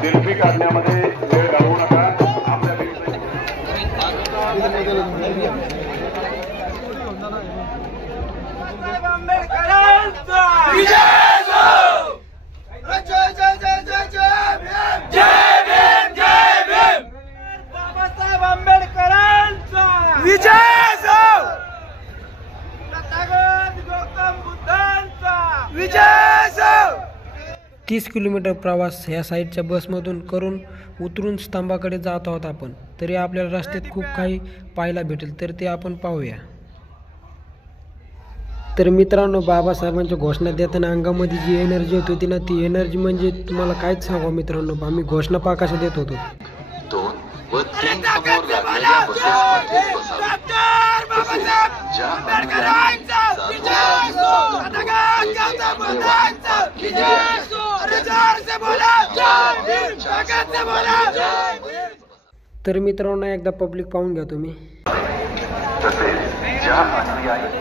Selfie काढण्यामध्ये वेळ घालवू नका. बाबासाहेब आंबेडकरांचा विजय असो. तथागत गौतम बुद्धांचा विजय असो. 30 किलोमीटर प्रवास ह्या साईडच्या बसमधून करून उतरून स्तंभाकडे जात आहोत आपण. तरी आपल्याला रस्त्यात खूप काही पाहायला भेटेल, तर ते आपण पाहूया. तर मित्रांनो, बाबासाहेबांच्या घोषणा देताना अंगामध्ये जी एनर्जी होती ना, ती एनर्जी म्हणजे तुम्हाला काहीच सांगू मित्रांनो. आम्ही घोषणा पहा कशा देत होतो. 2 व 3 समोर लागलेल्या बसेसमध्ये बसावे. ज्या तर मित्रांनो, एकदा पब्लिक पाहून घ्या तुम्ही. तसेच ज्या अनुयायी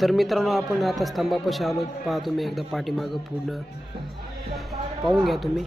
तर मित्रांनो, आपण आता स्तंभापाशी आलो. पहा तुम्ही एकदा पाठीमागं पूर्ण पाहून घ्या तुम्ही.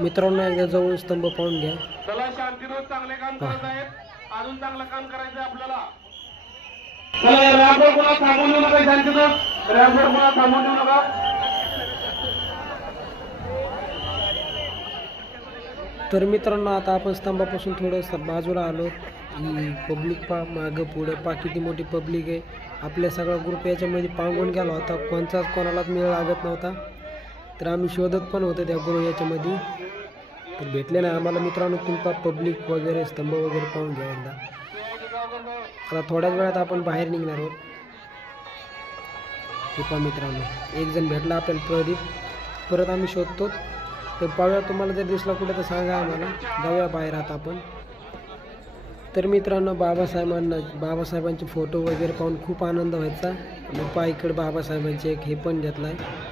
मित्रांनो, एकदा जवळ स्तंभ पाहून घ्या. चला, शांतीरोज चांगले काम करत आहेत. अजून चांगलं काम करायचं आपल्याला. चला, रॅम्पवर कोणा थांबून देऊ नका. शांतीरोज रॅम्पवर कोणा थांबून देऊ नका. तर मित्रांनो, आता आपण स्तंभापासून थोडं बाजूला आलो. ही पब्लिक पा मागं पुढे पा किती मोठी पब्लिक आहे. आपल्या सगळा ग्रुप याच्यामध्ये पांगून गेला होता. कोणालाच मेळ लागत नव्हता. तर आम्ही शोधत पण होतो त्या ग्रुप याच्यामध्ये, तर भेटले नाही आम्हाला. मित्रांनो, तुमचा पब्लिक वगैरे स्तंभ वगैरे पाहून घ्या एकदा. आता थोड्याच वेळात आपण बाहेर निघणार आहोत. हे पहा मित्रांनो, एक जण भेटला आपल्याला, प्रदीप. परत आम्ही शोधतो. तर पाहूया, तुम्हाला जर दिसला कुठे तर सांगा आम्हाला. जाऊया बाहेर आता आपण. तर मित्रांनो, बाबासाहेबांचे फोटो वगैरे पाहून खूप आनंद व्हायचा. आणि पहा इकडे बाबासाहेबांचे एक हे पण घेतला आहे.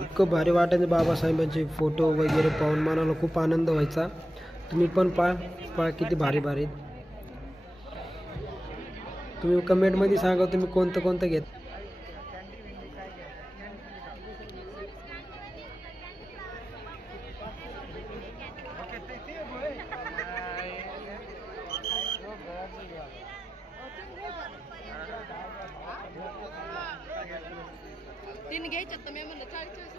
इतकं भारी वाटायचं बाबासाहेबांचे फोटो वगैरे पाहून, मनाला खूप आनंद व्हायचा. तुम्ही पण पहा किती भारी भारी. तुम्ही कमेंटमध्ये सांगा तुम्ही कोणतं घेत. तीन घ्यायच्यात तर मी म्हणलं 40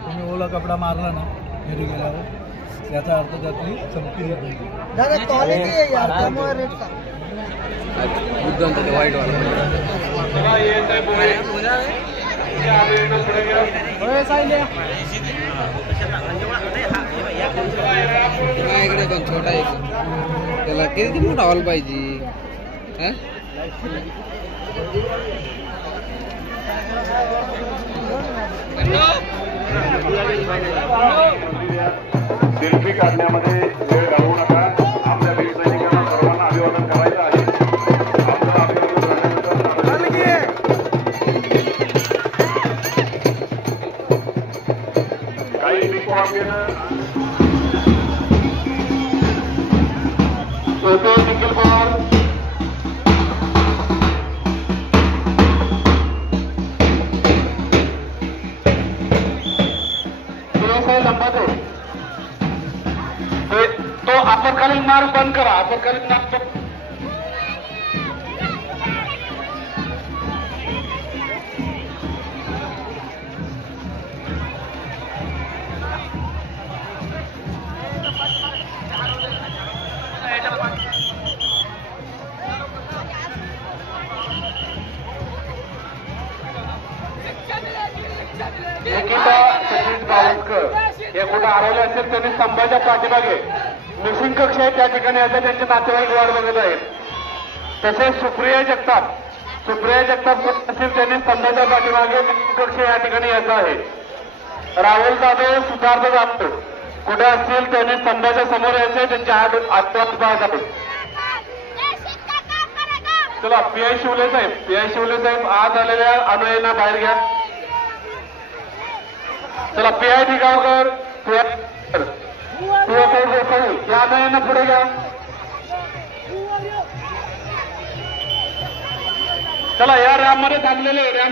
तुम्ही ओला कपडा मारला ना घरी गेल्यावर, याचा अर्थ त्यातली चमकी वाईट इकडे पण छोटा एक त्याला किती मोठा हॉल पाहिजे हा? सेल्फी काढण्यामध्ये वेळ घालवू नका. आपल्या वीर सैनिकांना सर्वांना अभिवादन करायचं आहे. आपल्याला अभिवादन झाल्यानंतर काही पिक फॉर्म घेणं निखिल पवार तो आपत्कालीन मार्ग बंद करा. आपत्कालीन मार्ग निकिता सतीश बावस्कर हे कुठं हरवले असेल त्यांनी स्तंभाच्या पाठीमागे मिसिंग कक्ष आहे त्या ठिकाणी आता त्यांचे नातेवाईक वाट बघत आहेत. तसेच सुप्रिया जगताप असेल त्यांनी स्तंभाच्या पाठीमागे मिसिंग कक्ष या ठिकाणी यायचं आहे. राहुल जाधव सिद्धार्थ जाधव कुठे असतील त्यांनी स्तंभाच्या समोर यायचे त्यांच्या आत्महत्या पाहत आहेत. चला पीआय शिवले साहेब आत आलेल्या अनुयायांना बाहेर घ्या. चला पीआय टिकावकर या अनुयायांना पुढे घ्या. चला या रॅम मध्ये थांबलेले रॅम